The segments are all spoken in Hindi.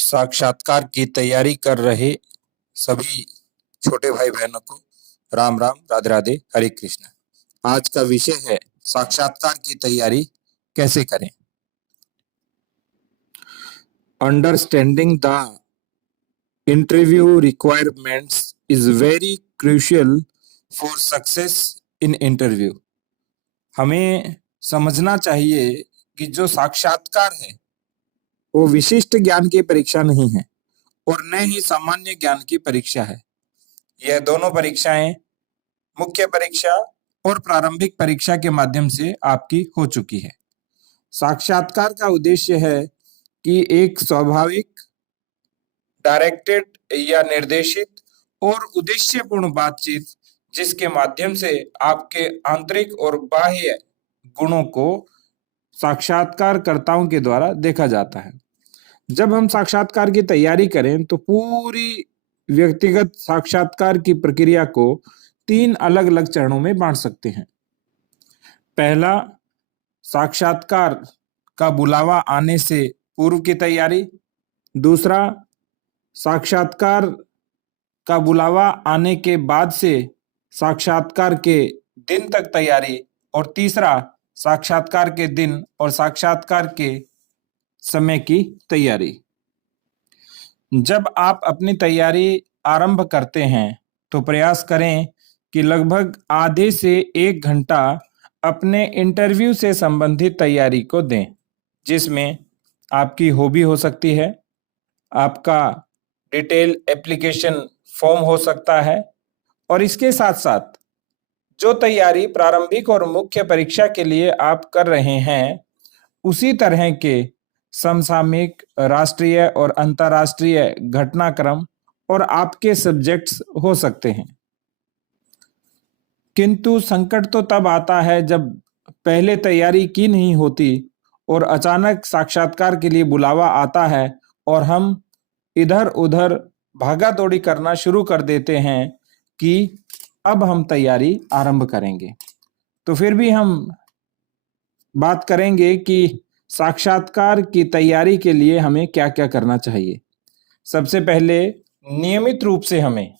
साक्षात्कार की तैयारी कर रहे सभी छोटे भाई बहनों को राम राम, राधे राधे, हरे कृष्ण। आज का विषय है साक्षात्कार की तैयारी कैसे करें। Understanding the interview requirements is very crucial for success in interview. हमें समझना चाहिए कि जो साक्षात्कार है वो विशिष्ट ज्ञान की परीक्षा नहीं है और न ही सामान्य ज्ञान की परीक्षा है। यह दोनों परीक्षाएं मुख्य परीक्षा और प्रारंभिक परीक्षा के माध्यम से आपकी हो चुकी है। साक्षात्कार का उद्देश्य है कि एक स्वाभाविक, डायरेक्टेड या निर्देशित और उद्देश्यपूर्ण बातचीत जिसके माध्यम से आपके आंतरिक और बाह्य गुणों को साक्षात्कारकर्ताओं के द्वारा देखा जाता है। जब हम साक्षात्कार की तैयारी करें तो पूरी व्यक्तिगत साक्षात्कार की प्रक्रिया को 3 अलग अलग चरणों में बांट सकते हैं। पहला, साक्षात्कार का बुलावा आने से पूर्व की तैयारी। दूसरा, साक्षात्कार का बुलावा आने के बाद से साक्षात्कार के दिन तक तैयारी। और तीसरा, साक्षात्कार के दिन और साक्षात्कार के समय की तैयारी। जब आप अपनी तैयारी आरंभ करते हैं तो प्रयास करें कि लगभग आधे से 1 घंटा अपने इंटरव्यू से संबंधित तैयारी को दें, जिसमें आपकी हॉबी हो सकती है, आपका डिटेल एप्लीकेशन फॉर्म हो सकता है, और इसके साथ साथ जो तैयारी प्रारंभिक और मुख्य परीक्षा के लिए आप कर रहे हैं उसी तरह के समसामयिक, राष्ट्रीय और अंतर्राष्ट्रीय घटनाक्रम और आपके सब्जेक्ट्स हो सकते हैं। किंतु संकट तो तब आता है जब पहले तैयारी की नहीं होती और अचानक साक्षात्कार के लिए बुलावा आता है और हम इधर उधर भागा दौड़ी करना शुरू कर देते हैं कि अब हम तैयारी आरंभ करेंगे। तो फिर भी हम बात करेंगे कि साक्षात्कार की तैयारी के लिए हमें क्या क्या करना चाहिए। सबसे पहले, नियमित रूप से हमें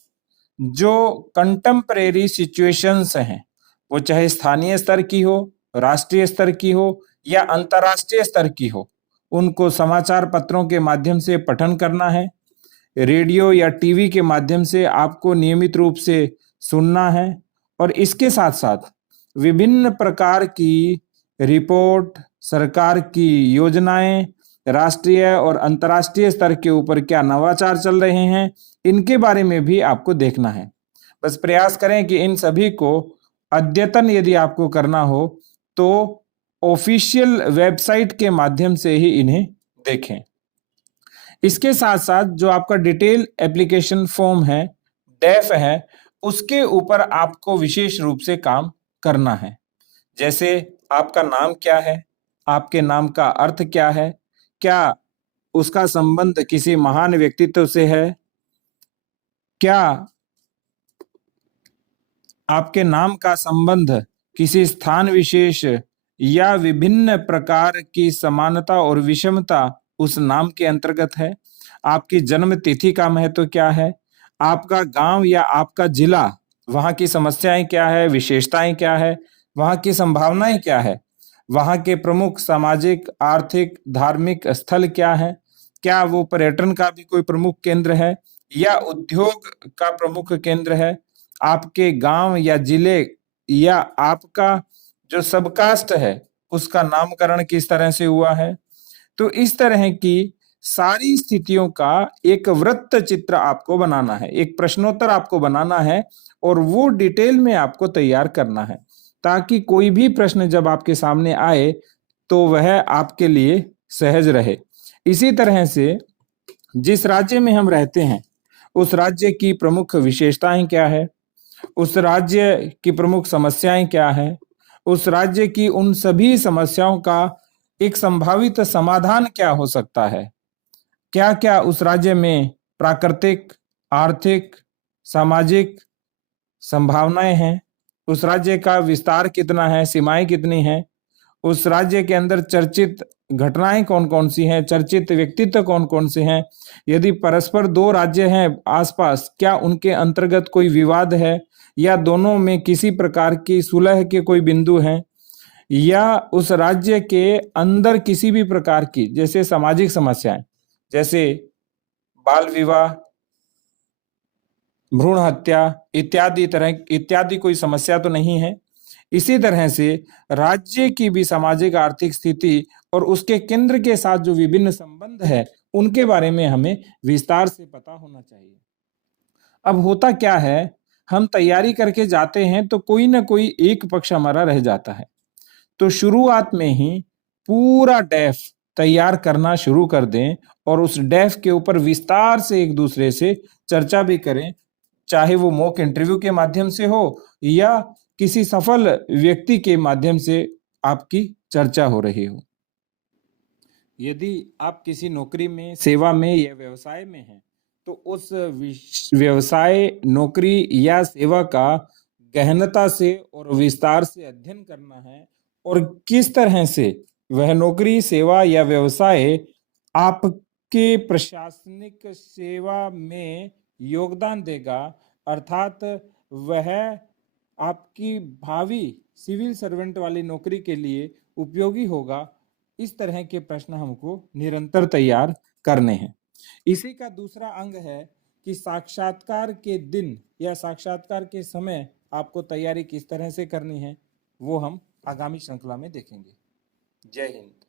जो कंटेम्परेरी सिचुएशंस हैं, वो चाहे स्थानीय स्तर की हो, राष्ट्रीय स्तर की हो या अंतर्राष्ट्रीय स्तर की हो, उनको समाचार पत्रों के माध्यम से पठन करना है। रेडियो या टीवी के माध्यम से आपको नियमित रूप से सुनना है और इसके साथ साथ विभिन्न प्रकार की रिपोर्ट, सरकार की योजनाएं, राष्ट्रीय और अंतर्राष्ट्रीय स्तर के ऊपर क्या नवाचार चल रहे हैं, इनके बारे में भी आपको देखना है। बस प्रयास करें कि इन सभी को अद्यतन यदि आपको करना हो तो ऑफिशियल वेबसाइट के माध्यम से ही इन्हें देखें। इसके साथ साथ जो आपका डिटेल एप्लीकेशन फॉर्म है, डेफ है, उसके ऊपर आपको विशेष रूप से काम करना है। जैसे आपका नाम क्या है, आपके नाम का अर्थ क्या है, क्या उसका संबंध किसी महान व्यक्तित्व से है, क्या आपके नाम का संबंध किसी स्थान विशेष या विभिन्न प्रकार की समानता और विषमता उस नाम के अंतर्गत है, आपकी जन्म तिथि का महत्व क्या है, आपका गांव या आपका जिला, वहां की समस्याएं क्या है, विशेषताएं क्या है, वहां की संभावनाएं क्या है, वहां के प्रमुख सामाजिक, आर्थिक, धार्मिक स्थल क्या है, क्या वो पर्यटन का भी कोई प्रमुख केंद्र है या उद्योग का प्रमुख केंद्र है, आपके गांव या जिले या आपका जो सबकास्ट है उसका नामकरण किस तरह से हुआ है। तो इस तरह की सारी स्थितियों का एक वृत्त चित्र आपको बनाना है, एक प्रश्नोत्तर आपको बनाना है और वो डिटेल में आपको तैयार करना है ताकि कोई भी प्रश्न जब आपके सामने आए तो वह आपके लिए सहज रहे। इसी तरह से जिस राज्य में हम रहते हैं उस राज्य की प्रमुख विशेषताएं क्या है, उस राज्य की प्रमुख समस्याएं क्या है, उस राज्य की उन सभी समस्याओं का एक संभावित समाधान क्या हो सकता है, क्या क्या उस राज्य में प्राकृतिक, आर्थिक, सामाजिक संभावनाएं हैं, उस राज्य का विस्तार कितना है, सीमाएं कितनी हैं, उस राज्य के अंदर चर्चित घटनाएं कौन कौन सी हैं, चर्चित व्यक्तित्व कौन कौन से हैं, यदि परस्पर दो राज्य हैं आसपास, क्या उनके अंतर्गत कोई विवाद है या दोनों में किसी प्रकार की सुलह के कोई बिंदु हैं, या उस राज्य के अंदर किसी भी प्रकार की जैसे सामाजिक समस्याएं, जैसे बाल विवाह, भ्रूण हत्या इत्यादि कोई समस्या तो नहीं है। इसी तरह से राज्य की भी सामाजिक आर्थिक स्थिति और उसके केंद्र के साथ जो विभिन्न संबंध है उनके बारे में हमें विस्तार से पता होना चाहिए। अब होता क्या है, हम तैयारी करके जाते हैं तो कोई ना कोई एक पक्ष हमारा रह जाता है, तो शुरुआत में ही पूरा डेफ तैयार करना शुरू कर दें और उस डेफ के ऊपर विस्तार से एक दूसरे से चर्चा भी करें, चाहे वो मॉक इंटरव्यू के माध्यम से हो या किसी सफल व्यक्ति के माध्यम से आपकी चर्चा हो रही हो। यदि आप किसी नौकरी में, सेवा में या व्यवसाय में हैं, तो उस व्यवसाय, नौकरी या सेवा का गहनता से और विस्तार से अध्ययन करना है और किस तरह से वह नौकरी, सेवा या व्यवसाय आपके प्रशासनिक सेवा में योगदान देगा, अर्थात वह आपकी भावी सिविल सर्वेंट वाली नौकरी के लिए उपयोगी होगा। इस तरह के प्रश्न हमको निरंतर तैयार करने हैं। इसी का दूसरा अंग है कि साक्षात्कार के दिन या साक्षात्कार के समय आपको तैयारी किस तरह से करनी है, वो हम आगामी श्रृंखला में देखेंगे। जय हिंद।